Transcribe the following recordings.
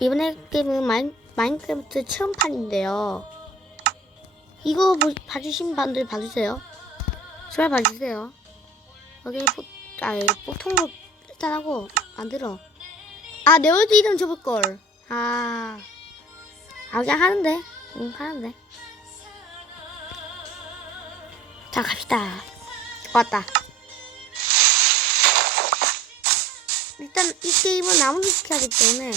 이번에 게임은 마인, 마인크래프트 체험판인데요. 이거 보, 봐주신 분들 봐주세요. 제발 봐주세요. 여기 보, 아, 예, 보통으로 일단 하고 만들어. 아, 내 월드 이름 줘볼걸. 아, 아, 그냥 하는데. 응, 하는데. 자, 갑시다. 왔다. 일단 이 게임은 시켜야 하기 때문에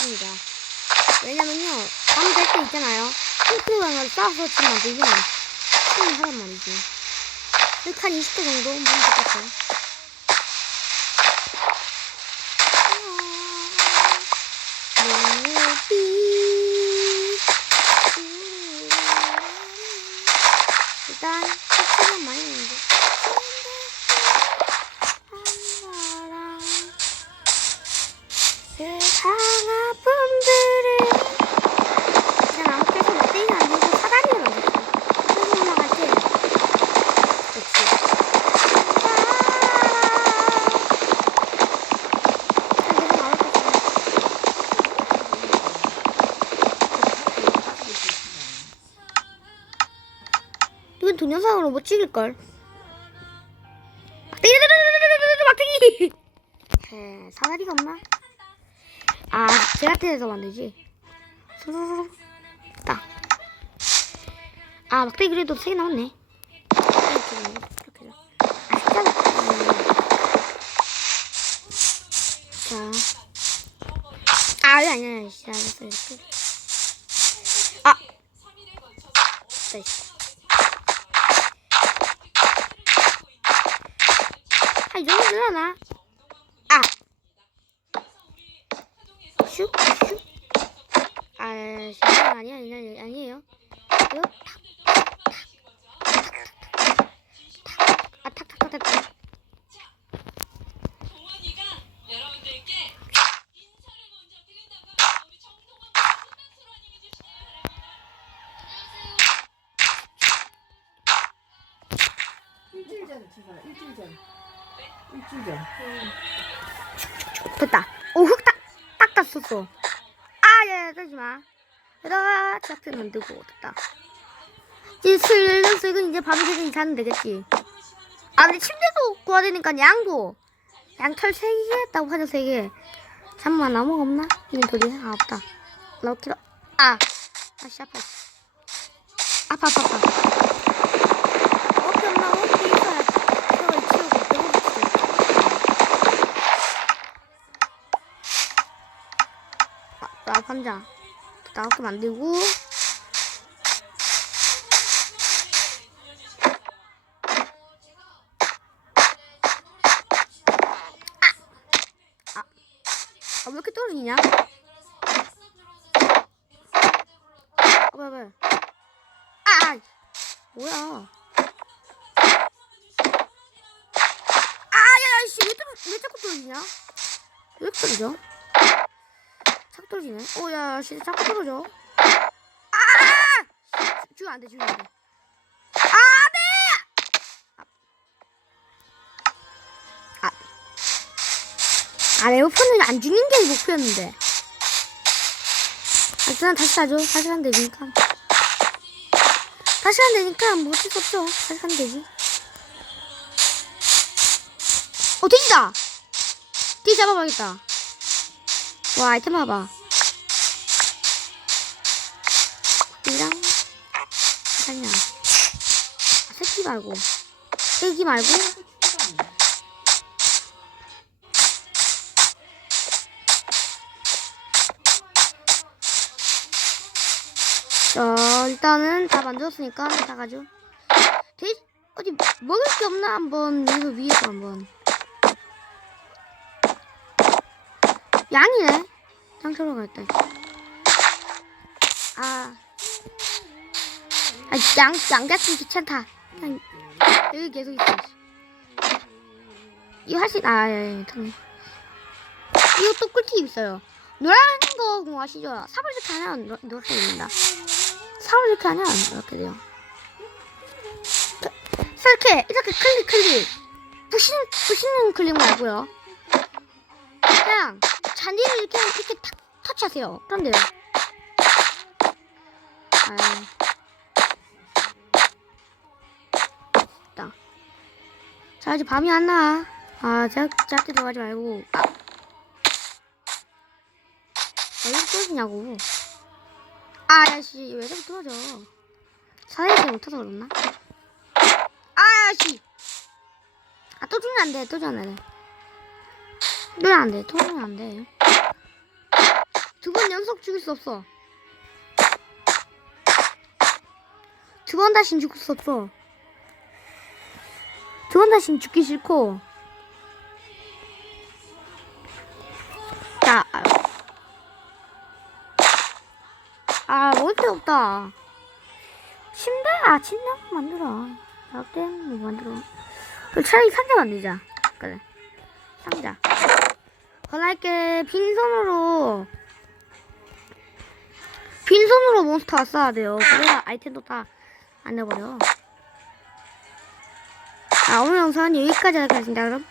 듭니다. 왜냐면요, 밤될때 있잖아요. 치면 안 되면 손이 하란 말이지. 이렇게 한 20대 정도 무는 것 같아요. 일단 색깔은 많이 나는데 한 세상 아픔들을 그냥 아무 때나 맞대기가 안 되고 사다리를 만들었어. 그래서 올라갈 때 그렇지. 이건 동영상으로 못 찍을걸. 막대기! 막대기! 에, 사다리가 없나? 아, 제라틴에서 만들지. 딱. 아, 막대기 그래도 세개 나왔네. 이렇게, 이렇게. 아. 음. 자. 아, 아니, 아니, 아니. 진짜 알았어, 이렇게. 아. 네. 아, 이 정도 되려나? 아. 슉, 슉. 아, 진짜 아니야, 아니야, 아니에요. 이거 탁, 탁, 탁, 아, 탁, 탁, 탁, 탁. 일주일 출발해. 일주일 전. 일주일 전. 됐다. 오, 흙 딱, 딱 땄었어. 아, 야, 야, 떨지 마. 여기다가 좌표 만들고, 됐다. 이제 슬슬 이건 이제 밤이 되니 자면 되겠지. 아, 근데 침대도 구워야 되니까 양도. 양털 세개 했다고 하죠, 세 개. 잠만 나무가 없나? 인ventory 아, 없다. 넣기로. 아, 아씨, 아파. 아파, 아파, 아파. 어깨 없나? 어깨 있어야 저걸 치우고 배고프지. 아, 나 판자. 나가게 만들고. 아! 아, 아, 왜 이렇게 떨어지냐? 아, 뭐야, 뭐야. 아! 뭐야. 아, 야, 야, 씨, 왜, 왜 자꾸 떨어지냐? 왜 이렇게 떨어져? 떨어지네. 오, 야, 야, 진짜 자꾸 떨어져. 아! 죽으면 안 돼, 죽으면 안 돼. 아, 네! 아. 아. 아, 에어폰은 안 죽는 게 목표였는데. 아, 일단 다시 하죠. 다시 하면 되니까. 다시 하면 되니까 뭐 어쩔 수 없죠. 다시 하면 되지. 어, 돼지다! 돼지 잡아봐야겠다. 와, 아이템 봐봐. 말고. 뜨기 말고? 자 일단은 다 만들었으니까 다 가죠. 어디 먹을 게 없나? 한번 여기 위에서 한번. 양이네. 상처로 갈때. 아, 아 양, 양같은 귀찮다. 그냥 여기 계속 있어. 이거 하시, 아, 예, 예, 참. 이거 또 꿀팁 있어요. 노란 거 아시죠? 삽을 이렇게 하면 노- 노랗게 됩니다. 삽을 이렇게 하면 이렇게 돼요. 자, 이렇게, 이렇게 클릭, 클릭. 부시는, 부시는 클릭 말고요. 그냥 잔디를 이렇게, 이렇게 탁, 터치하세요. 그런데요. 아됐 자, 이제 밤이 안 나. 아, 자, 작게 들어가지 말고. 아. 왜 떨어지냐고. 아, 야씨, 왜 이렇게 떨어져. 사회를 못해서 그렇나? 아, 야씨. 아, 또 주면 안 돼, 또 주면 안 돼. 또 주면 안 돼, 또 주면 안 돼. 두 번 연속 죽일 수 없어. 두 번 다신 죽을 수 없어. 두 번 다신 죽기 싫고. 자, 아, 아, 먹을 게 없다. 침대? 아, 침대 만들어. 나때 뭐 만들어. 차라리 상자 만들자. 그래. 상자. 전할게 빈손으로 빈손으로 몬스터 쏴야 돼요. 그래야 아이템도 다 안 내버려. 아, 오늘 영상은 여기까지 하겠습니다. 그럼